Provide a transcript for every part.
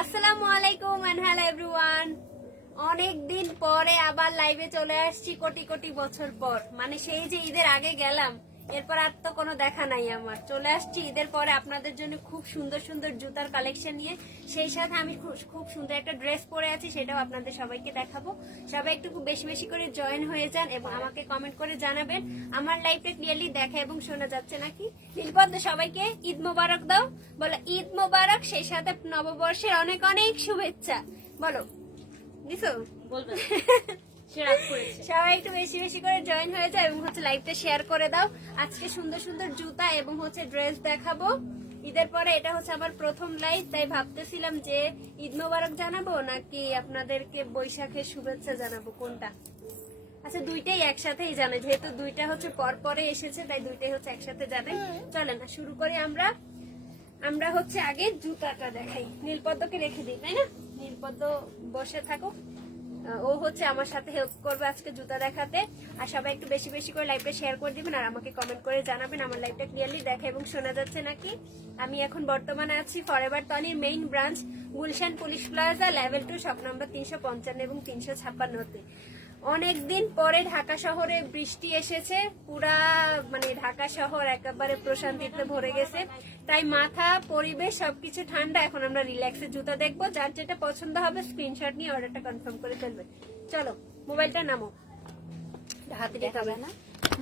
আসসালামু আলাইকুম and hello everyone অনেক দিন পরে আবার লাইভে চলে আসছি, কোটি কোটি বছর পর। মানে সেই যে ঈদের আগে গেলাম এরপর আর তো কোনো দেখা নাই আমার। চলে আসছি ঈদের পরে আপনাদের জন্য খুব সুন্দর সুন্দর জুতার কালেকশন নিয়ে। সেই সাথে আমি খুব- সুন্দর একটা ড্রেস পরে আছি সেটাও আপনাদের সবাইকে দেখাবো। সবাই একটু খুব বেশি বেশি করে জয়েন হয়ে যান এবং আমাকে কমেন্ট করে জানাবেন। আমার লাইফে ক্লিয়ারলি দেখা এবং শোনা যাচ্ছে নাকি? নীলপদ্ম সবাইকে ঈদ মোবারক দাও। বলো ঈদ মোবারক সেই সাথে নববর্ষের অনেক অনেক শুভেচ্ছা। বলো দিছো? বলবেন। সবাই একটু বেশি বেশি করে জয়েন হয়ে যাও এবং হচ্ছে লাইভটা শেয়ার করে দাও। আজকে সুন্দর সুন্দর জুতা এবং হচ্ছে ড্রেস দেখাবো। ঈদের পরে এটা হচ্ছে আমার প্রথম লাইভ তাই ভাবতেছিলাম যে ঈদ মোবারক জানাব নাকি আপনাদেরকে বৈশাখের শুভেচ্ছা জানাব কোনটা? আচ্ছা দুইটাই একসাথেই জানে যেহেতু দুইটা হচ্ছে পর পরে এসেছে তাই দুইটাই হচ্ছে একসাথে জানে। চলেন না শুরু করি আমরা। আমরা হচ্ছে আগে জুতাটা দেখাই। নীলপদ্মকে রেখে দিই তাই না? নীলপদ্ম বসে থাকো আহ, ও হচ্ছে আমার সাথে হেল্প করবে আজকে জুতা দেখাতে। আর সবাই একটু বেশি বেশি করে লাইভটা শেয়ার করে দিবেন, আর আমাকে কমেন্ট করে জানাবেন আমার লাইভটা ক্লিয়ারলি দেখা এবং শোনা যাচ্ছে নাকি। আমি এখন বর্তমানে আছি Forever টনির main branch Gulshan police plaza level two shop number তিনশো পঞ্চান্ন এবং তিনশো ছাপ্পান্ন ছাপ্পান্নতে। অনেকদিন পরে ঢাকা শহরে বৃষ্টি এসেছে পুরা মানে ঢাকা শহর একেবারে প্রশান্তিতে ভরে গেছে। তাই মাথা পরিবেশ সবকিছু ঠান্ডা এখন আমরা রিল্যাক্সের জুতা দেখব। যার যেটা পছন্দ হবে স্ক্রিনশট নিয়ে অর্ডারটা কনফার্ম করে ফেলবে। চলো মোবাইলটা নামো। হাতে হবে না?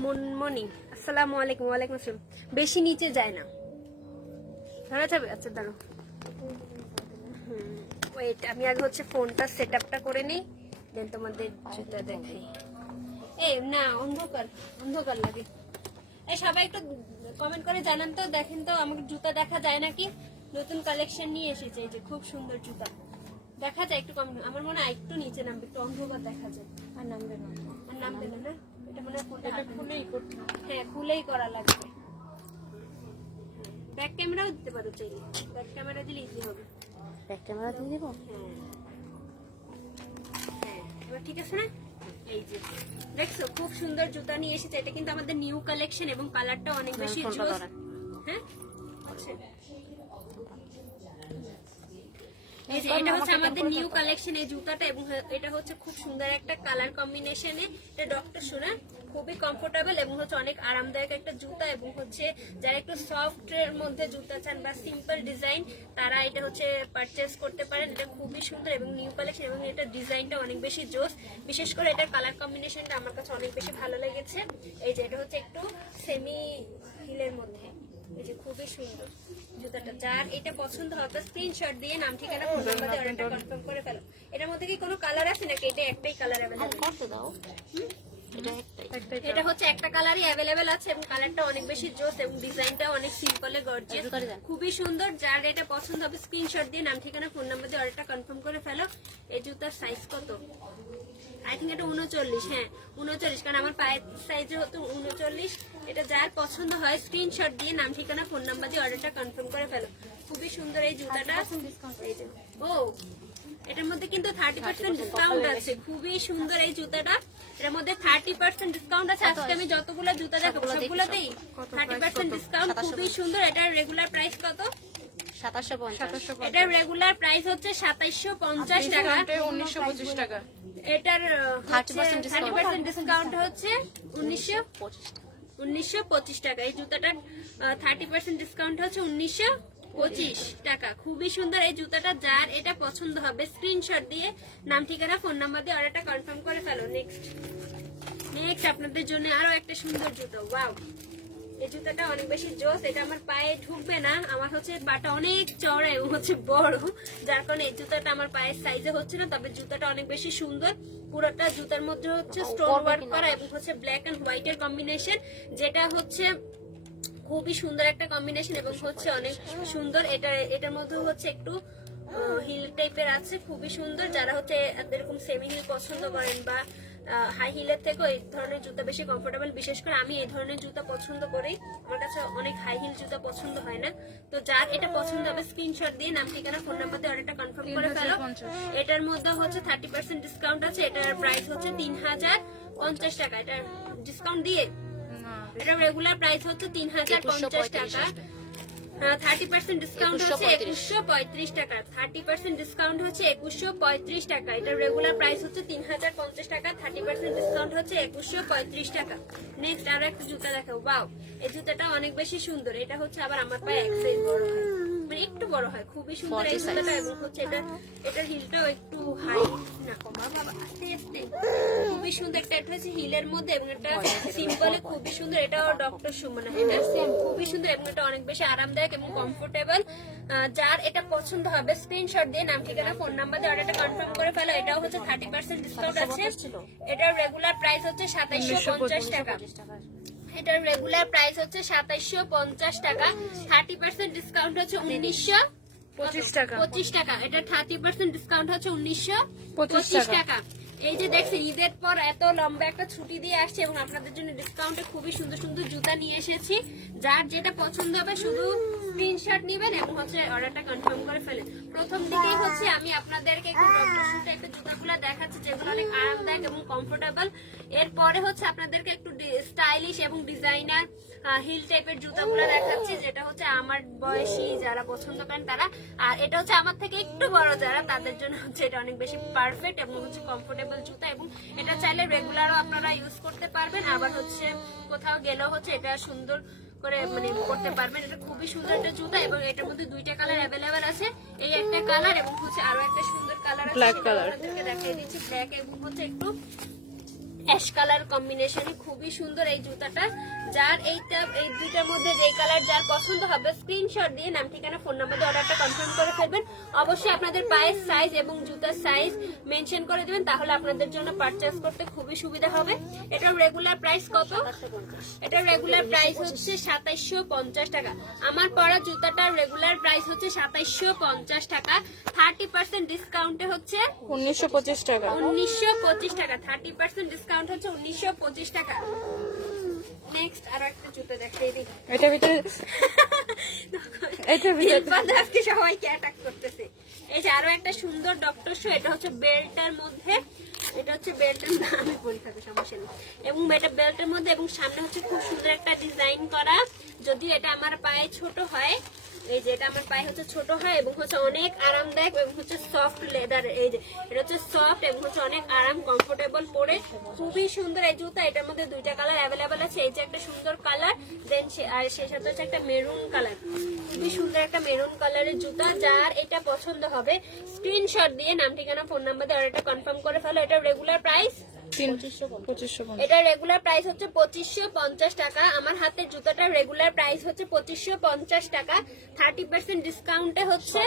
মনমনি আসসালামু আলাইকুম ওয়ালাইকুম আসসালাম। বেশি নিচে যায় না। ধরা যাবে? আচ্ছা দাঁড়ো ওয়েট আমি আগে হচ্ছে ফোনটা সেট আপটা করে নিই। দেন তোমাদের জুতা দেখাই। এ না অন্ধকার অন্ধকার লাগে। এই সবাই একটু কমেন্ট করে জানান তো দেখেন তো আমাকে জুতা দেখা যায় নাকি? নতুন কালেকশন নিয়ে এসেছে এই যে খুব সুন্দর জুতা। দেখা যায় একটু কম আমার মনে হয় একটু নিচে নামবে একটু অন্ধকার দেখা যায়। আর নামবে না। আর নামবে না না? এটা মনে হয় ফোনটা খুলেই করতে হ্যাঁ খুলেই করা লাগবে। ব্যাক ক্যামেরাও দিতে পারো চাইলে। ব্যাক ক্যামেরা দিলে ইজি হবে। ব্যাক ক্যামেরা দিয়ে দেবো? হ্যাঁ। হ্যাঁ ঠিক আছে না? এই যে দেখছ খুব সুন্দর জুতা নিয়ে এসেছে। এটা কিন্তু আমাদের নিউ কালেকশন এবং কালারটা অনেক বেশি ফোনটা হ্যাঁ? আচ্ছা এই যে এটা হচ্ছে আমাদের নিউ কালেকশন এই জুতাটা এবং এটা হচ্ছে খুব সুন্দর একটা কালার কম্বিনেশনে এটা ডক্টর সোনা খুবই কমফোর্টেবল এবং হচ্ছে অনেক আরামদায়ক একটা জুতা এবং হচ্ছে যারা একটু সফট এর মধ্যে জুতা চান বা সিম্পল ডিজাইন তারা এটা হচ্ছে পারচেস করতে পারেন। এটা খুবই সুন্দর এবং নিউ কালেকশন এবং এটা ডিজাইনটা অনেক বেশি জোস। বিশেষ করে এটার কালার কম্বিনেশনটা আমার কাছে অনেক বেশি ভালো লেগেছে। এই যে এটা হচ্ছে একটু সেমি হিলের মধ্যে। এই যে খুবই সুন্দর জুতাটা। যার এটা পছন্দ হবে স্ক্রিনশট দিয়ে নাম ঠিকানা ফোন নাম্বার দিয়ে অর্ডারটা কনফার্ম করে ফেলো। এটার মধ্যে কি কোনো কালার আছে নাকি? এটা একটাই কালার অ্যাভেলেবল কত দাও? এটা হচ্ছে একটা কালারই অ্যাভেলেবেল আছে এবং কালারটা অনেক বেশি জোস এবং ডিজাইনটা অনেক সিম্পলে গর্জিয়াস খুবই সুন্দর। যার এটা পছন্দ হবে স্ক্রিনশট দিয়ে নাম ঠিকানা ফোন নাম্বার দিয়ে অর্ডারটা কনফার্ম করে ফেলো। এই জুতার সাইজ কত? আই থিঙ্ক এটা উনচল্লিশ হ্যাঁ উনচল্লিশ কারণ আমার পায়ের সাইজে হতো উনচল্লিশ। এটা যার পছন্দ হয় স্ক্রিনশট দিয়ে নাম ঠিকানা ফোন নাম্বার দিয়ে অর্ডারটা কনফার্ম করে ফেলো। খুবই সুন্দর এই জুতাটা। ও এটার মধ্যে কিন্তু থার্টি পার্সেন্ট ডিসকাউন্ট আছে। খুবই সুন্দর এই জুতাটা। এটার মধ্যে থার্টি পার্সেন্ট ডিসকাউন্ট আছে। আজকে আমি যতগুলো জুতা দেখাবো সবগুলোতেই থার্টি পার্সেন্ট ডিসকাউন্ট খুবই সুন্দর। এটার রেগুলার প্রাইস কত? এটার রেগুলার প্রাইস হচ্ছে সাতাইশশো পঞ্চাশ টাকা। উনিশশো পঁচিশ টাকা। এটার থার্টি পার্সেন্ট ডিসকাউন্ট হচ্ছে উনিশশো পঁচিশ উনিশশো পঁচিশ টাকা। এই জুতাটার থার্টি পার্সেন্ট ডিসকাউন্ট হচ্ছে উনিশশো পঁচিশ টাকা। খুবই সুন্দর এই জুতাটা। যার এটা পছন্দ হবে স্ক্রিনশট দিয়ে নাম ঠিকানা ফোন নাম্বার দিয়ে অর্ডারটা কনফার্ম করে ফেলো। নেক্সট নেক্সট আপনাদের জন্য আরও একটা সুন্দর জুতো। ওয়াও এই জুতাটা অনেক বেশি জোস এটা আমার পায়ে ঢুকবে না। আমার হচ্ছে বাটা অনেক চড়া এবং হচ্ছে বড় যার কারণে এই জুতাটা আমার পায়ের সাইজে হচ্ছে না তবে জুতাটা অনেক বেশি সুন্দর। পুরোটা জুতার মধ্যে হচ্ছে স্টোন ওয়ার্ক করা এবং হচ্ছে ব্ল্যাক এন্ড হোয়াইট এর কম্বিনেশন যেটা হচ্ছে খুবই সুন্দর একটা কম্বিনেশন এবং হচ্ছে অনেক সুন্দর। এটা এটার মধ্যে হচ্ছে একটু হিল টাইপের আছে খুবই সুন্দর। যারা হচ্ছে এরকম সেমি হিল পছন্দ করেন বা হাই হিলের থেকেও এই ধরনের জুতা বেশি কমফোর্টেবল বিশেষ করে আমি এই ধরনের জুতা পছন্দ করি। আমার কাছে অনেক হাই হিল জুতা পছন্দ হয় না। তো যার এটা পছন্দ হবে স্ক্রিনশট দিয়ে নাম ঠিকানা ফোন নাম্বার দিয়ে অর্ডারটা কনফার্ম করে ফেলো। এটার মধ্যে হচ্ছে থার্টি পার্সেন্ট ডিসকাউন্ট আছে। এটার প্রাইস হচ্ছে তিন হাজার পঞ্চাশ টাকা। এটা ডিসকাউন্ট দিয়ে এটা রেগুলার প্রাইস হচ্ছে তিন হাজার পঞ্চাশ টাকা। থার্টি পার্সেন্ট ডিসকাউন্ট হচ্ছে একুশশো পঁয়ত্রিশ। টাকা। থার্টি পার্সেন্ট ডিসকাউন্ট হচ্ছে একুশশো পঁয়ত্রিশ টাকা। এটা রেগুলার প্রাইস হচ্ছে তিন হাজার পঞ্চাশ টাকা। থার্টি পার্সেন্ট ডিসকাউন্ট হচ্ছে একুশশো পঁয়ত্রিশ টাকা। নেক্সট আরও একটা জুতা দেখাও। বাও এই জুতাটা অনেক বেশি সুন্দর। এটা হচ্ছে আবার আমার পায়ে এক সাইজ বড় হয় মানে একটু বড় হয় খুবই সুন্দর এই 40 জুতাটা এবং হচ্ছে এটা এটার হিলটাও একটু হাই না কমা বাবা আস্তে আস্তে খুবই সুন্দর একটা এটা হচ্ছে হিলের মধ্যে এবং এটা সিম্পলে খুবই সুন্দর এটাও ডক্টর সুমনা এটা খুবই সুন্দর এবং এটা অনেক বেশি আরামদায়ক এবং কমফোর্টেবল যার এটা পছন্দ হবে স্ক্রিনশট দিয়ে নাম ঠিকানা ফোন নাম্বার দিয়ে অর্ডারটা কনফার্ম করে ফেলো। এটাও হচ্ছে থার্টি পার্সেন্ট ডিসকাউন্ট আছে। এটার রেগুলার প্রাইস হচ্ছে সাতাইশশো পঞ্চাশ টাকা। এটার রেগুলার প্রাইস হচ্ছে সাতাইশশো পঞ্চাশ টাকা। থার্টি পার্সেন্ট ডিসকাউন্ট হচ্ছে উনিশশো। পঁচিশ টাকা। পঁচিশ টাকা। এটা থার্টি পার্সেন্ট ডিসকাউন্ট হচ্ছে উনিশশো। পঁচিশ পঁচিশ টাকা। এই যে দেখছি ঈদের পর এত লম্বা একটা ছুটি দিয়ে আসছে এবং আপনাদের জন্য ডিসকাউন্টে খুবই সুন্দর সুন্দর জুতা নিয়ে এসেছি। যার যেটা পছন্দ হবে শুধু স্ক্রিনশট নেবেন এবং হচ্ছে অর্ডারটা কনফার্ম করে ফেলেন। প্রথম দিকেই হচ্ছে আমি আপনাদেরকে একটু টাইপের জুতাগুলো দেখাচ্ছি, যেগুলো অনেক আরামদায়ক এবং কমফোর্টেবল এরপরে হচ্ছে আপনাদেরকে একটু স্টাইলিশ এবং ডিজাইনার হিল টাইপের জুতাগুলো দেখাচ্ছি যেটা হচ্ছে আমার বয়সী যারা পছন্দ করেন তারা। আর এটা হচ্ছে আমার থেকে একটু বড় যারা তাদের জন্য হচ্ছে এটা অনেক বেশি পারফেক্ট এবং হচ্ছে কমফোর্টেবল জুতা এবং এটা চাইলে রেগুলারও আপনারা ইউজ করতে পারবেন। আবার হচ্ছে কোথাও গেলেও হচ্ছে এটা সুন্দর করে মানে করতে পারবেন। এটা খুবই সুন্দর একটা জুতা এবং এটার মধ্যে দুইটা কালার অ্যাভেলেবেল আছে। এই একটা কালার এবং হচ্ছে আরও একটা সুন্দর কালার আছে color। আপনাদেরকে দেখিয়ে দিচ্ছি। ব্ল্যাক এবং হচ্ছে একটু অ্যাশ কালার কম্বিনেশনে খুবই সুন্দর এই জুতাটা। যার এইটা এই দুইটার মধ্যে যেই কালার যার পছন্দ হবে স্ক্রিনশট দিয়ে নাম ঠিকানা ফোন নাম্বার দিয়ে অর্ডারটা কনফার্ম করে ফেলবেন। অবশ্যই আপনাদের পায়ের সাইজ এবং জুতার সাইজ মেনশন করে দিবেন তাহলে আপনাদের জন্য পারচেজ করতে খুবই সুবিধা হবে। এটার রেগুলার প্রাইস কত? এটার রেগুলার প্রাইস হচ্ছে সাতাইশশো পঞ্চাশ টাকা। আমার পরা জুতাটার রেগুলার প্রাইস হচ্ছে সাতাইশশো পঞ্চাশ টাকা। থার্টি পার্সেন্ট ডিসকাউন্টে হচ্ছে উনিশশো পঁচিশ টাকা। উনিশশো পঁচিশ টাকা। থার্টি পার্সেন্ট ডিসকাউন্ট হচ্ছে উনিশশো পঁচিশ টাকা। নেক্সট আরও একটা জুতো দেখাই দিই। এটার ভিতরে এটা ভিতরে আজকে সবাইকে অ্যাটাক করতেছে। এই যে আরও একটা সুন্দর ডক্টর শো এটা হচ্ছে বেল্টের মধ্যে। এটা হচ্ছে বেল্টের আমি বলি থাকি সমস্যা নেই। এবং এটা বেল্টের মধ্যে এবং সামনে হচ্ছে খুব সুন্দর একটা ডিজাইন করা। যদি এটা আমার পায়ে ছোট হয় এই যে এটা আমার পায়ে হচ্ছে ছোট হয় এবং হচ্ছে অনেক আরামদায়ক এবং হচ্ছে সফট লেদার এই যে এটা হচ্ছে সফট এবং হচ্ছে অনেক আরাম কমফোর্টেবল পরে। খুবই সুন্দর এই জুতা, এটার মধ্যে দুইটা কালার অ্যাভেলেবেল আছে। এই যে একটা সুন্দর কালার দেন আর সে সাথে হচ্ছে একটা মেরুন কালার খুবই সুন্দর একটা মেরুন কালারের জুতা, যার এটা পছন্দ হবে। স্ক্রিনশট দিয়ে নাম, ঠিকানা ফোন নাম্বার দিয়ে অর্ডারটা কনফার্ম করে ফেলো। এটা রেগুলার প্রাইস এটা রেগুলার প্রাইস হচ্ছে পঁচিশশো পঞ্চাশ টাকা। আমার হাতের জুতাটার রেগুলার প্রাইস হচ্ছে পঁচিশশো পঞ্চাশ টাকা। থার্টি পার্সেন্ট ডিসকাউন্টে হচ্ছে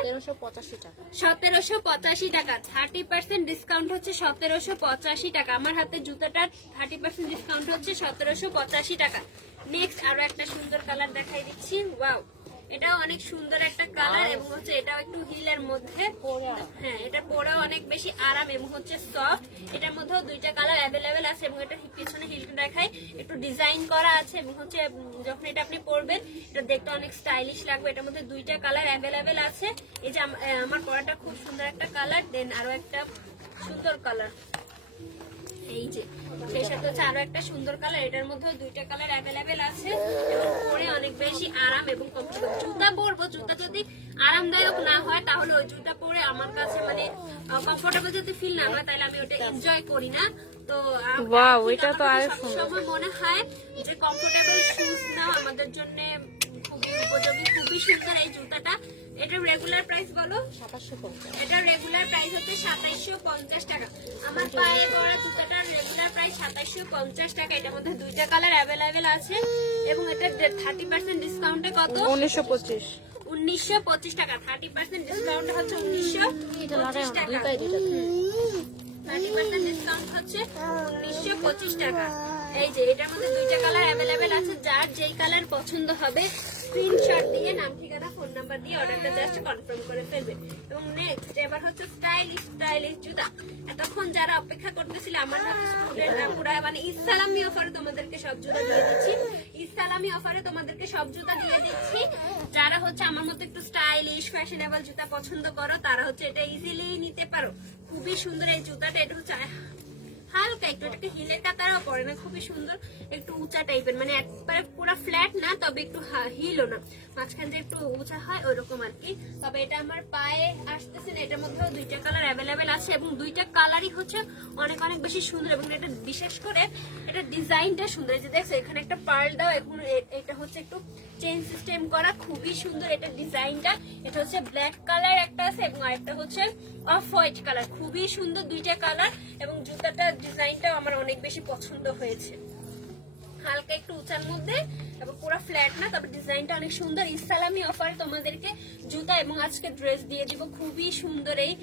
সতেরোশো পঁচাশি টাকা। থার্টি পার্সেন্ট ডিসকাউন্ট হচ্ছে সতেরোশো পঁচাশি টাকা। আমার হাতে জুতাটার থার্টি পার্সেন্ট ডিসকাউন্ট হচ্ছে সতেরোশো পঁচাশি টাকা। নেক্সট আরও একটা সুন্দর কালার দেখাই দিচ্ছি। ওয়াও এটাও অনেক সুন্দর একটা কালার এবং হচ্ছে এটাও একটু হিলের মধ্যে। হ্যাঁ এটা পরেও অনেক বেশি আরাম এবং হচ্ছে সফট এটার মধ্যেও দুইটা কালার অ্যাভেলেবেল আছে এবং এটা পিছনে হিলটা দেখায়। একটু ডিজাইন করা আছে এবং হচ্ছে যখন এটা আপনি পরবেন এটা দেখতে অনেক স্টাইলিশ লাগবে। এটার মধ্যে দুইটা কালার অ্যাভেলেবেল আছে। এই যে আম- আমার পরাটা খুব সুন্দর একটা কালার দেন আরও একটা সুন্দর কালার এই যে সেই সাথে হচ্ছে আরও একটা সুন্দর কালার এটার মধ্যে দুইটা কালার অ্যাভেলেবেল আছে। এবং পরে অনেক বেশি আরাম এবং কমফোর্টেবল জুতা পরবো জুতা যদি আরামদায়ক না হয় তাহলে ওই জুতা পরে আমার কাছে মানে কমফোর্টেবল যদি ফিল না হয় তাহলে আমি ওটা এনজয় করি না। তো Wow, এটা তো আরও মনে হয় যে কমফোর্টেবল শুজ নাও আমাদের জন্য উপযোগী। খুবই সুন্দর এই জুতাটা। এটার রেগুলার প্রাইস বলো? এটার রেগুলার প্রাইস হচ্ছে সাতাইশশো পঞ্চাশ টাকা। আমার পায়ে পরা জুতাটার রেগুলার প্রাইস সাতাইশশো পঞ্চাশ টাকা। এটার মধ্যে দুইটা কালার অ্যাভেলেবেল আছে। এবং এটা থার্টি পার্সেন্ট ডিসকাউন্টে কত? উনিশশো পঁচিশ। উনিশশো পঁচিশ টাকা। থার্টি পার্সেন্ট ডিসকাউন্ট হচ্ছে উনিশশো পঁচিশ টাকা। থার্টি পার্সেন্ট ডিসকাউন্ট হচ্ছে উনিশশো পঁচিশ টাকা। এই যে এটার মধ্যে দুইটা কালার অ্যাভেলেবেল আছে। যার যেই কালার পছন্দ হবে স্ক্রিনশট দিয়ে, নাম, ঠিকানা ফোন নাম্বার দিয়ে অর্ডারটা জাস্ট কনফার্ম করে ফেলবেন এবং নেক্সট এবার হচ্ছে স্টাইলিশ স্টাইলিশ জুতা। এতক্ষণ যারা অপেক্ষা করতেছিল, আমার স্টুডেন্টরা পুরো মানে ইসলামি অফারে তোমাদেরকে সব জুতা দিয়ে দিচ্ছি। ইসলামি অফারে তোমাদেরকে সব জুতা দিয়ে দিচ্ছি। যারা হচ্ছে আমার মতো একটু স্টাইলিশ ফ্যাশনেবল জুতা পছন্দ করো, তারা হচ্ছে এটা ইজিলি নিতে পারো। খুবই সুন্দর এই জুতাটা, এটা হচ্ছে হালকা, একটু এটাকে হিলের কাতারও পরে না, খুবই সুন্দর, একটু উঁচা টাইপের মানে একবারে পুরো ফ্ল্যাট না, তবে একটু হিলও না। মাঝখান দিয়ে একটু উঁচা হয়, ওরকম আর কি। তবে এটা আমার পায়ে আসতেছে না, এটার মধ্যেও দুইটা কালার অ্যাভেলেবেল আছে, এবং দুইটা কালারই হচ্ছে অনেক অনেক বেশি সুন্দর, এবং এটা বিশেষ করে এটা ডিজাইনটা সুন্দর। যে দেখছ, এখানে একটা পার্ল দাও এবং এটা হচ্ছে একটু চেন সিস্টেম করা, খুবই সুন্দর এটা ডিজাইনটা এটা হচ্ছে ব্ল্যাক কালার একটা আছে, এবং আরেকটা হচ্ছে অফ হোয়াইট কালার খুবই সুন্দর দুইটা কালার এবং ডিজাইনটাও আমার অনেক বেশি পছন্দ হয়েছে। হালকা একটু উঁচার মধ্যে তারপর পুরো ফ্ল্যাট না তারপর ডিজাইনটা অনেক সুন্দর। ইসালামি অফার তোমাদেরকে জুতা এবং আজকে ড্রেস দিয়ে দিব। খুবই সুন্দর এই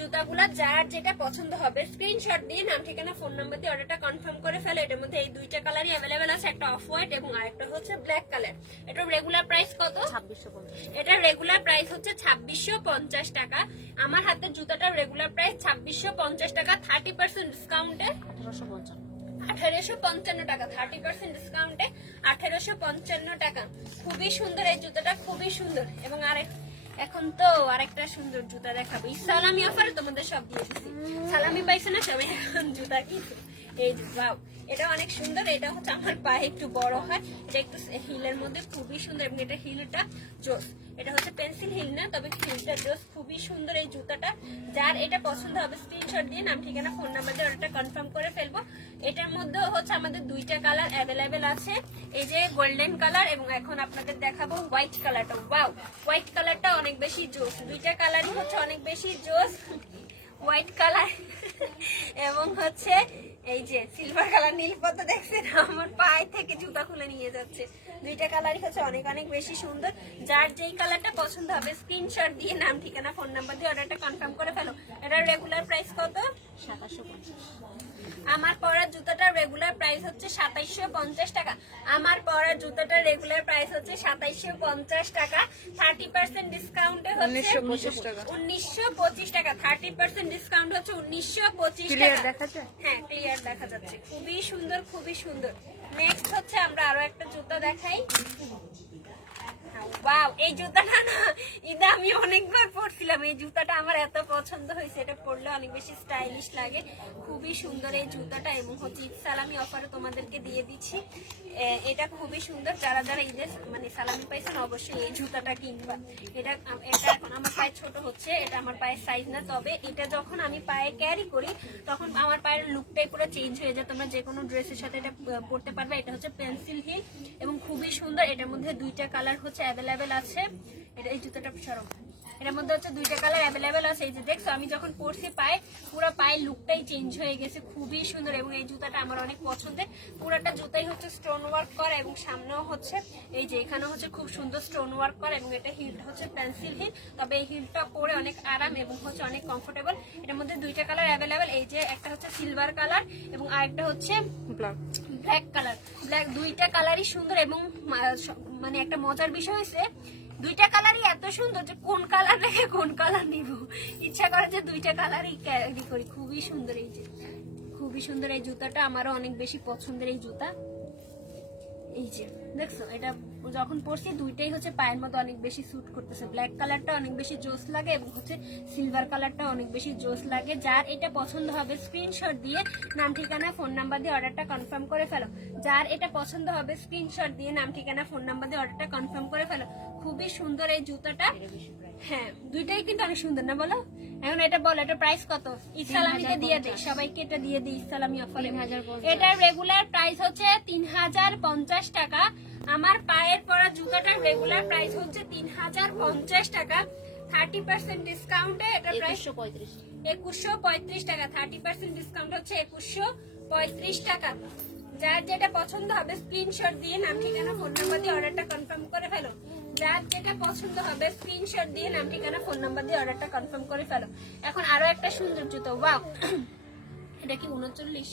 জুতাগুলা যার যেটা পছন্দ হবে। স্ক্রিনশট দিয়ে নাম ঠিকানা ফোন নাম্বার দিয়ে অর্ডারটা কনফার্ম করে ফেলে। এটার মধ্যে এই দুইটা কালারই অ্যাভেলেবেল আছে একটা অফ হোয়াইট এবং আরেকটা হচ্ছে ব্ল্যাক কালার এটার রেগুলার প্রাইস কত? ছাব্বিশশো এটার রেগুলার প্রাইস হচ্ছে ছাব্বিশশো পঞ্চাশ টাকা। আমার হাতে জুতাটার রেগুলার প্রাইস ছাব্বিশশো পঞ্চাশ টাকা থার্টি পার্সেন্ট ডিসকাউন্টে আঠারোশো পঞ্চান্ন। আঠারোশো পঞ্চান্ন টাকা থার্টি পার্সেন্ট ডিসকাউন্টে আঠারোশো পঞ্চান্ন টাকা। খুবই সুন্দর এই জুতাটা খুবই সুন্দর। এবং আরেক এখন তো আরেকটা সুন্দর জুতা দেখাবো। সালামি অফার তোমাদের সব দিয়ে দিচ্ছি সালামি পাইছে না সবাই? এখন জুতা কিনছে এই বাউ এটা অনেক সুন্দর। এটা হচ্ছে আমার পায়ে একটু বড় হয়। এটা একটু হিলের মধ্যে খুবই সুন্দর। এবং এটা হিলটা জোস। এটা হচ্ছে পেন্সিল হিল না, তবে হিলটা জোস খুবই সুন্দর এই জুতাটা। যার এটা পছন্দ হবে স্ক্রিনশট দিয়ে নাম, ঠিকানা ফোন নাম্বার দিয়ে অর্ডারটা কনফার্ম করে ফেলব। এটার মধ্যে হচ্ছে আমাদের দুইটা কালার অ্যাভেলেবেল আছে। এই যে গোল্ডেন কালার এবং এখন আপনাদের দেখাবো হোয়াইট কালারটা ওয়াও হোয়াইট কালারটা অনেক বেশি জোস দুইটা কালারই হচ্ছে অনেক বেশি জোস হোয়াইট কালার এবং হচ্ছে এই যে সিলভার কালার নীল পদ্ম দেখছেন? আমার পায়ে থেকে জুতা খুলে নিয়ে যাচ্ছে। দুইটা কালারই হচ্ছে অনেক অনেক বেশি সুন্দর। যার যেই কালারটা পছন্দ হবে স্ক্রিনশট দিয়ে নাম, ঠিকানা ফোন নাম্বার দিয়ে অর্ডারটা কনফার্ম করে ফেলো। এটার রেগুলার প্রাইস কত? সাতাশশো পঞ্চাশ। আমার পরার জুতাটার রেগুলার প্রাইস হচ্ছে সাতাইশশো পঞ্চাশ টাকা। আমার পরার জুতাটার রেগুলার প্রাইস হচ্ছে সাতাইশশো পঞ্চাশ টাকা। থার্টি পার্সেন্ট ডিসকাউন্টে হচ্ছে উনিশশো পঁচিশ টাকা। থার্টি পার্সেন্ট ডিসকাউন্ট হচ্ছে উনিশশো পঁচিশ টাকা। হ্যাঁ ক্লিয়ার দেখা যাচ্ছে। খুবই সুন্দর খুবই সুন্দর। নেক্সট হচ্ছে আমরা আরও একটা জুতা দেখাই। ওয়াও এই জুতাটা অনেকবার পরছিলাম, এই আমার এত পছন্দ হয়েছে, এটা পরলে অনেক বেশি স্টাইলিশ লাগে। খুবই সুন্দর এই এবং হচ্ছে তোমাদেরকে দিয়ে দিচ্ছি। এটা খুবই সুন্দর, যারা যারা মানে পাইছেন, অবশ্যই এই এটা এটা আমার পায়ে ছোট হচ্ছে, এটা আমার পায়ের সাইজ না, তবে এটা যখন আমি পায়ে ক্যারি করি, তখন আমার পায়ের লুকটাই পুরো চেঞ্জ হয়ে যায়। তোমরা যে কোনো ড্রেসের সাথে এটা পরতে পারবে, এটা হচ্ছে পেন্সিল হিল এবং খুবই সুন্দর, এটার মধ্যে দুইটা কালার হচ্ছে অ্যাভেলেবেল আছে। এটা এই জুতোটা সরব এটার মধ্যে হচ্ছে দুইটা কালার অ্যাভেলেবেল আছে। এই যে দেখছ আমি যখন পরছি পায়ে পুরো পায়ের লুকটাই চেঞ্জ হয়ে গেছে। খুবই সুন্দর এবং এই জুতাটা আমার অনেক পছন্দের। পুরোটা জুতাই হচ্ছে স্টোন ওয়ার্ক করা এবং সামনেও হচ্ছে এই যে এখানে হচ্ছে খুব সুন্দর স্টোন ওয়ার্ক করা এবং এটা হিলটা হচ্ছে পেন্সিল হিল তবে এই হিলটা পরে অনেক আরাম এবং হচ্ছে অনেক কমফোর্টেবল এটার মধ্যে দুইটা কালার অ্যাভেলেবেল এই যে একটা হচ্ছে সিলভার কালার এবং আরেকটা হচ্ছে ব্ল্যাক ব্ল্যাক কালার ব্ল্যাক দুইটা কালারই সুন্দর এবং মানে একটা মজার বিষয় হয়েছে, দুইটা কালারই এত সুন্দর যে কোন কালার রেখে কোন কালার নিব। ইচ্ছা করে যে দুইটা কালারই ক্যারি করি। খুবই সুন্দর এই যে খুবই সুন্দর এই জুতাটা। আমারও অনেক বেশি পছন্দের এই জুতা। এই যে, দেখছ, এটা যখন পরছি দুইটাই হচ্ছে পায়ের মতো অনেক বেশি স্যুট করতেছে। ব্ল্যাক কালারটা অনেক বেশি জোস লাগে এবং হচ্ছে সিলভার কালারটা অনেক বেশি জোস লাগে। যার এটা পছন্দ হবে স্ক্রিনশট দিয়ে নাম ঠিকানা ফোন নাম্বার দিয়ে অর্ডারটা কনফার্ম করে ফেলো। যার এটা পছন্দ হবে স্ক্রিনশট দিয়ে নাম ঠিকানা ফোন নাম্বার দিয়ে অর্ডারটা কনফার্ম করে ফেলো। খুবই সুন্দর এই জুতাটা। হ্যাঁ দুইটাই কিন্তু অনেক সুন্দর না বলো? এখন এটা বলো এটা প্রাইস কত? ইসলামিতে দিয়ে দেয় সবাইকে এটা দিয়ে দিই ইসলামি অফারে এটার রেগুলার প্রাইস হচ্ছে তিন হাজার পঞ্চাশ টাকা। আমার পায়ের পরা জুতাটার রেগুলার প্রাইস হচ্ছে তিন হাজার পঞ্চাশ টাকা। থার্টি পার্সেন্ট ডিসকাউন্টে এটা প্রাইস একুশশো পঁয়ত্রিশ। একুশশো পঁয়ত্রিশ টাকা থার্টি পার্সেন্ট ডিসকাউন্ট হচ্ছে একুশশো পঁয়ত্রিশ টাকা। যার যেটা পছন্দ হবে স্ক্রিনশট দিয়ে নাম ঠিকানা ফোন নাম্বার দিয়ে অর্ডারটা কনফার্ম করে ফেলো। যার যেটা পছন্দ হবে স্ক্রিনশট দিয়ে নাম ঠিকানা ফোন নাম্বার দিয়ে অর্ডারটা কনফার্ম করে ফেলো। এখন আরও একটা সুন্দর জুতো ওয়াও। এটা কি উনচল্লিশ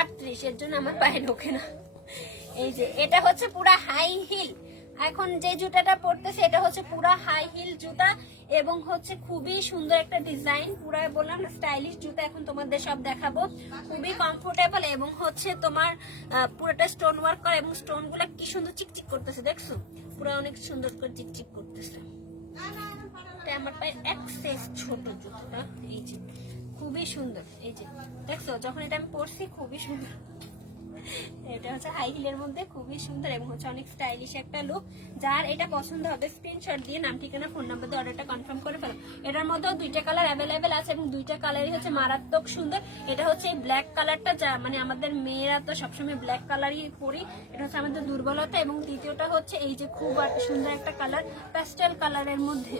আটত্রিশ এর জন্য আমার পায়ে ঢোকে না। এই যে, এটা হচ্ছে পুরা হাই হিল এখন যে জুতাটা পরতেছে, এটা হচ্ছে পুরা হাই হিল জুতা এবং হচ্ছে খুবই সুন্দর একটা ডিজাইন পুরা বললাম স্টাইলিশ জুতা এখন তোমাদের সব দেখাবো। খুবই কমফোর্টেবল এবং হচ্ছে তোমার পুরোটা স্টোন ওয়ার্ক করা এবং স্টোনগুলা কি সুন্দর চিকচিক করতেছে, দেখছ? পুরো অনেক সুন্দর করে চিকচিক করতেছে। আমার পায়ে এক সাইজ ছোট জুতোটা, এই যে, খুবই সুন্দর, এই যে, দেখছ? যখন এটা আমি পরছি, খুবই সুন্দর। এটা হচ্ছে হাই হিলের মধ্যে খুবই সুন্দর এবং হচ্ছে অনেক স্টাইলিশ একটা লুক যার এটা পছন্দ হবে স্ক্রিনশট দিয়ে নাম, ঠিকানা ফোন নাম্বার দিয়ে অর্ডারটা কনফার্ম করে ফেলো। এটার মধ্যেও দুইটা কালার অ্যাভেলেবেল আছে এবং দুইটা কালারই হচ্ছে মারাত্মক সুন্দর। এটা হচ্ছে এই ব্ল্যাক কালারটা যা মানে আমাদের মেয়েরা তো সবসময় ব্ল্যাক কালারই পরি। এটা হচ্ছে আমাদের দুর্বলতা এবং দ্বিতীয়টা হচ্ছে এই যে খুব সুন্দর একটা কালার প্যাস্টেল কালারের মধ্যে।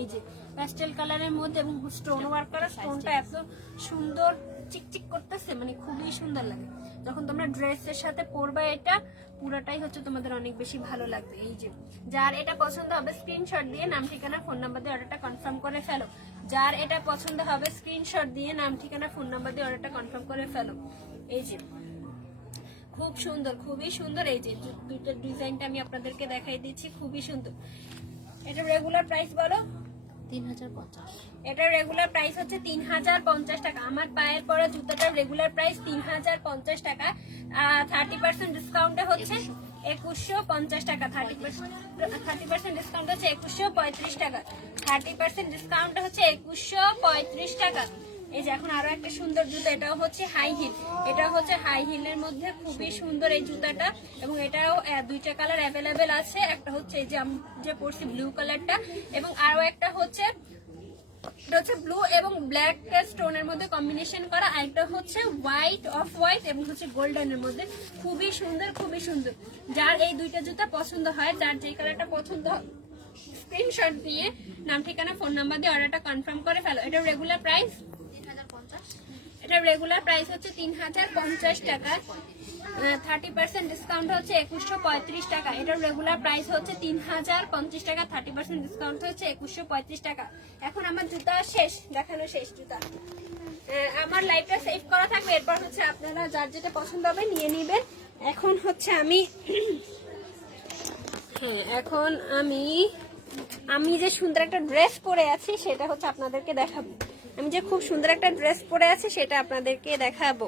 এই যে প্যাস্টেল কালারের মধ্যে এবং স্টোন ওয়ার্ক করা স্টোনটা এত সুন্দর। চিকচিক করতেছে মানে খুবই সুন্দর লাগে। যখন তোমরা ড্রেসের সাথে পরবা, এটা পুরোটাই হচ্ছে তোমাদের অনেক বেশি ভালো লাগবে। এই যে, যার এটা পছন্দ হবে স্ক্রিনশট দিয়ে নাম, ঠিকানা ফোন নাম্বার দিয়ে অর্ডারটা কনফার্ম করে ফেলো। যার এটা পছন্দ হবে স্ক্রিনশট দিয়ে নাম, ঠিকানা ফোন নাম্বার দিয়ে অর্ডারটা কনফার্ম করে ফেলো। এই যে, খুব সুন্দর, খুবই সুন্দর। এই যে, দু- দুইটা ডিজাইনটা আমি আপনাদেরকে দেখাই দিচ্ছি, খুবই সুন্দর। এটা রেগুলার প্রাইস বলো? এটার রেগুলার প্রাইস হচ্ছে তিন হাজার পঞ্চাশ টাকা। আমার পায়ের পরে জুতাটার রেগুলার প্রাইস তিন হাজার পঞ্চাশ টাকা। থার্টি পার্সেন্ট ডিসকাউন্টে হচ্ছে একুশশো পঞ্চাশ টাকা। থার্টি থার্টি পার্সেন্ট ডিসকাউন্ট হচ্ছে একুশশো পঁয়ত্রিশ টাকা। থার্টি পার্সেন্ট ডিসকাউন্ট হচ্ছে একুশশো পঁয়ত্রিশ টাকা। এই যে এখন আরও একটা সুন্দর জুতা এটাও হচ্ছে হাই হিল এটা হচ্ছে হাই হিলের মধ্যে খুবই সুন্দর এই জুতাটা। এবং এটাও দুইটা কালার অ্যাভেলেবেল আছে। একটা হচ্ছে এই যে আমি যে পরছি ব্লু কালারটা এবং আরও একটা হচ্ছে, এটা হচ্ছে ব্লু এবং ব্ল্যাক স্টোনের মধ্যে কম্বিনেশন করা। আরেকটা হচ্ছে হোয়াইট অফ হোয়াইট এবং হচ্ছে গোল্ডেনের মধ্যে। খুবই সুন্দর খুবই সুন্দর। যার এই দুইটা জুতা পছন্দ হয়, যার যেই কালারটা পছন্দ হয় স্ক্রিনশট দিয়ে নাম, ঠিকানা ফোন নাম্বার দিয়ে অর্ডারটা কনফার্ম করে ফেলো। এটা রেগুলার প্রাইস এটা রেগুলার প্রাইস হচ্ছে তিন হাজার পঞ্চাশ টাকা। থার্টি পার্সেন্ট ডিসকাউন্ট হচ্ছে একুশশো পঁয়ত্রিশ টাকা। এটার রেগুলার প্রাইস হচ্ছে তিন হাজার পঞ্চাশ টাকা থার্টি পার্সেন্ট ডিসকাউন্ট হচ্ছে একুশশো পঁয়ত্রিশ টাকা। এখন আমার জুতা শেষ, দেখানো শেষ জুতা। আমার লাইফটা সেভ করা থাকবে, এরপর হচ্ছে আপনারা যার যেটা পছন্দ হবে নিয়ে নেবেন। এখন হচ্ছে আমি হ্যাঁ এখন আমি আমি যে সুন্দর একটা ড্রেস পরে আছি, সেটা হচ্ছে আপনাদেরকে দেখাবো। আমি যে খুব সুন্দর একটা ড্রেস পরে আছে, সেটা আপনাদেরকে দেখাবো।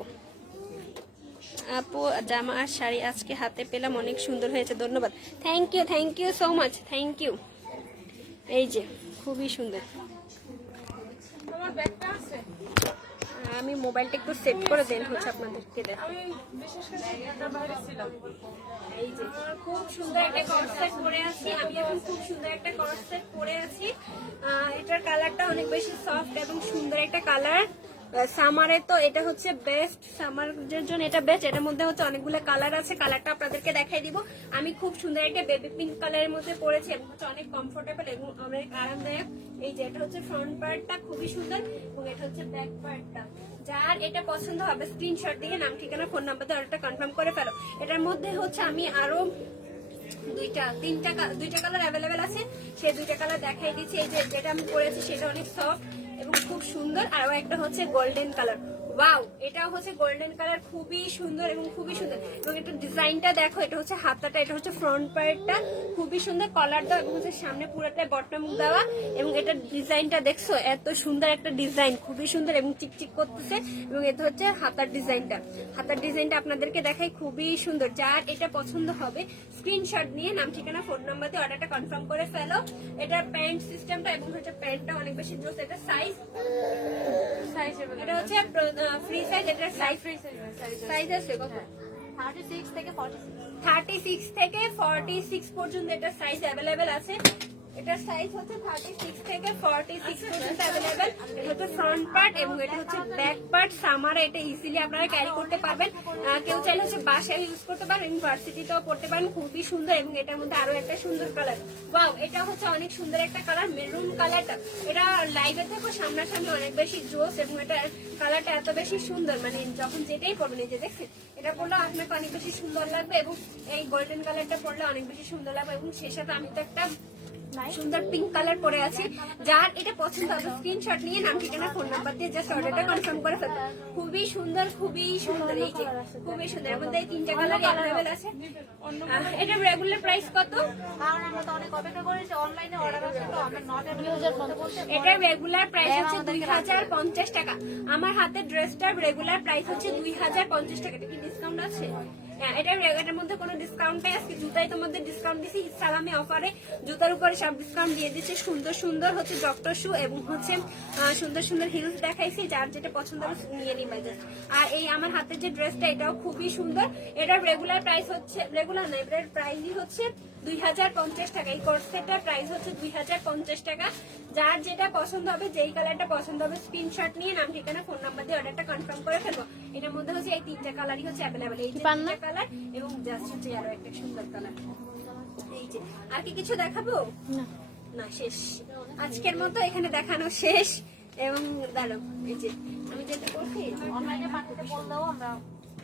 আপু, জামা আর শাড়ি আজকে হাতে পেলাম, অনেক সুন্দর হয়েছে, ধন্যবাদ। Thank you thank you so much thank you এই যে, খুবই সুন্দর। আমি মোবাইলটা একটু সেট করে দেন হচ্ছে আপনাদেরকে দেখাবো। এই যে, খুব সুন্দর একটা কর্সেট পরে আছি। আমি এখন খুব সুন্দর একটা কর্সেট পরে আছি। এটার কালারটা অনেক বেশি সফট এবং সুন্দর একটা কালার সামারে তো এটা হচ্ছে বেস্ট সামারের জন্য এটা বেস্ট এটার মধ্যে হচ্ছে অনেকগুলো কালার আছে কালারটা আপনাদেরকে দেখাই দিব। আমি খুব সুন্দর একটা বেবি পিঙ্ক কালারের মধ্যে পরেছি এবং হচ্ছে অনেক কমফোর্টেবল এবং অনেক আরামদায়ক। এই যে এটা হচ্ছে ফ্রন্ট পার্টটা খুবই সুন্দর এবং এটা হচ্ছে ব্যাক পার্টটা যার এটা পছন্দ হবে স্ক্রিনশট দিয়ে, নাম, ঠিকানা ফোন নাম্বার দিয়ে অর্ডারটা কনফার্ম করে ফেলো। এটার মধ্যে হচ্ছে আমি আরও দুইটা, তিনটা দুইটা কালার অ্যাভেলেবেল আছে। সেই দুইটা কালার দেখাই দিচ্ছি। এই যে যেটা আমি পরেছি সেটা অনেক সফট এবং খুব সুন্দর। আরও একটা হচ্ছে গোল্ডেন কালার ওয়াও এটাও হচ্ছে গোল্ডেন কালার খুবই সুন্দর এবং খুবই সুন্দর। এবং এটা ডিজাইনটা দেখো এটা হচ্ছে হাতাটা এটা হচ্ছে ফ্রন্ট পার্টটা খুবই সুন্দর কলার দেওয়া এবং হচ্ছে সামনে পুরোটা বটম দেওয়া। এবং এটা ডিজাইনটা দেখছ এত সুন্দর একটা ডিজাইন খুবই সুন্দর এবং চিকচিক করতেছে। এবং এটা হচ্ছে হাতার ডিজাইনটা। হাতার ডিজাইনটা আপনাদেরকে দেখাই খুবই সুন্দর। যার এটা পছন্দ হবে স্ক্রিনশট নিয়ে নাম ঠিকানা ফোন নাম্বার দিয়ে অর্ডারটা কনফার্ম করে ফেলো। এটার প্যান্ট সিস্টেমটা এবং হচ্ছে প্যান্টটা অনেক বেশি জোস এটা সাইজ এটা হচ্ছে ফ্রি সাইজ এটার সাইজ ফ্রি সাইজ আছে। কত? থার্টি সিক্স থেকে ফর্টি সিক্স থার্টি সিক্স থেকে ফর্টি সিক্স পর্যন্ত এটার সাইজ অ্যাভেলেবেল আছে। এটার সাইজ হচ্ছে থার্টি সিক্স থেকে ফর্টি সিক্স পর্যন্ত অ্যাভেলেবেল এটা হচ্ছে ফ্রন্ট পার্ট এবং এটা হচ্ছে ব্যাক পার্ট সামারে এটা ইজিলি আপনারা ক্যারি করতে পারবেন। কেউ চাইলে হচ্ছে বাসায় ইউজ করতে পারেন ইউনিভার্সিটিতেও পড়তে পারেন। খুবই সুন্দর এবং এটার মধ্যে আরও একটা সুন্দর কালার ওয়াও এটা হচ্ছে অনেক সুন্দর একটা কালার মেরুন কালারটা এটা লাইভে থেকে সামনাসামনি অনেক বেশি জোস এবং এটা কালারটা এত বেশি সুন্দর। মানে যখন যেটাই পরবেন, এই যে দেখছেন, এটা পরলে আপনাকে অনেক বেশি সুন্দর লাগবে এবং এই গোল্ডেন কালারটা পরলে অনেক বেশি সুন্দর লাগবে এবং সে সাথে আমি তো একটা সুন্দর পিঙ্ক কালার পরে আছে। যার এটা পছন্দ হবে স্ক্রিনশট নিয়ে নাম, ঠিকানা ফোন নাম্বার দিয়ে জাস্ট অর্ডারটা কনফার্ম করে ফেলতে খুবই সুন্দর খুবই সুন্দর এই যে, খুবই সুন্দর। এর মধ্যে তিনটা কালার অ্যাভেলেবেল আছে। এটা রেগুলার প্রাইস কত? কারণ আমরা তো অনেক অপেক্ষা করেছি অনলাইনে অর্ডার আছে তো আমরা নট পঞ্চাশ এটা রেগুলার প্রাইস হচ্ছে দুই হাজার পঞ্চাশ টাকা। আমার হাতে ড্রেসটার রেগুলার প্রাইস হচ্ছে দুই হাজার পঞ্চাশ টাকা। এটা কি ডিসকাউন্ট আছে? হ্যাঁ, এটা রেগাটার মধ্যে কোনো ডিসকাউন্ট পাই আজকে জুতাই তোমাদের ডিসকাউন্ট দিছি। সালামি অফারে জুতার উপরে সব ডিসকাউন্ট দিয়ে দিচ্ছে। সুন্দর সুন্দর হচ্ছে ডক্টর শু এবং হচ্ছে সুন্দর সুন্দর হিলস দেখাইছি। যার যেটা পছন্দ হবে নিয়ে নিবে। আর এই আমার হাতের যে ড্রেসটা এটাও খুবই সুন্দর। এটার রেগুলার প্রাইস হচ্ছে রেগুলার না এটার প্রাইসই হচ্ছে দুই হাজার পঞ্চাশ টাকা। এই কোর্সেটার প্রাইস হচ্ছে দুই হাজার পঞ্চাশ টাকা। যার যেটা পছন্দ হবে যেই কালারটা পছন্দ হবে স্ক্রিনশট নিয়ে নাম ঠিকানা ফোন নাম্বার দিয়ে অর্ডারটা কনফার্ম করে ফেলব। এটার মধ্যে হচ্ছে এই তিনটা কালারই হচ্ছে অ্যাভেলেবেল এই তিনটা কালার এবং জাস্ট হচ্ছে আরও একটা সুন্দর কালার এই যে আর কি কিছু দেখাবো? না। না শেষ। আজকের মতো এখানে দেখানো শেষ। এবং দাঁড়ো এই যে আমি যেটা করছি অনলাইনে পাঠাতে বললেও আমরা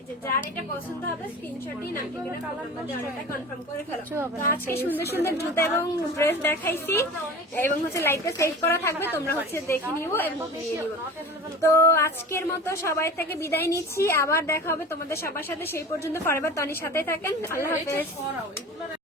যে যার এটা পছন্দ হবে স্ক্রিনশট দিয়ে নাম ঠিকানা ফোন নাম্বার দিয়ে অর্ডারটা কনফার্ম করে ফেলো। তো আজকে সুন্দর সুন্দর জুতা এবং ড্রেস দেখাইছি এবং হচ্ছে লাইটটা সেভ করা থাকবে তোমরা হচ্ছে দেখে এবং নিয়ে তো আজকের মতো সবাই থেকে বিদায় নিচ্ছি আবার দেখা হবে তোমাদের সবার সাথে। সেই পর্যন্ত ফরবার তনির সাথে থাকেন। আল্লাহ হাফেজ।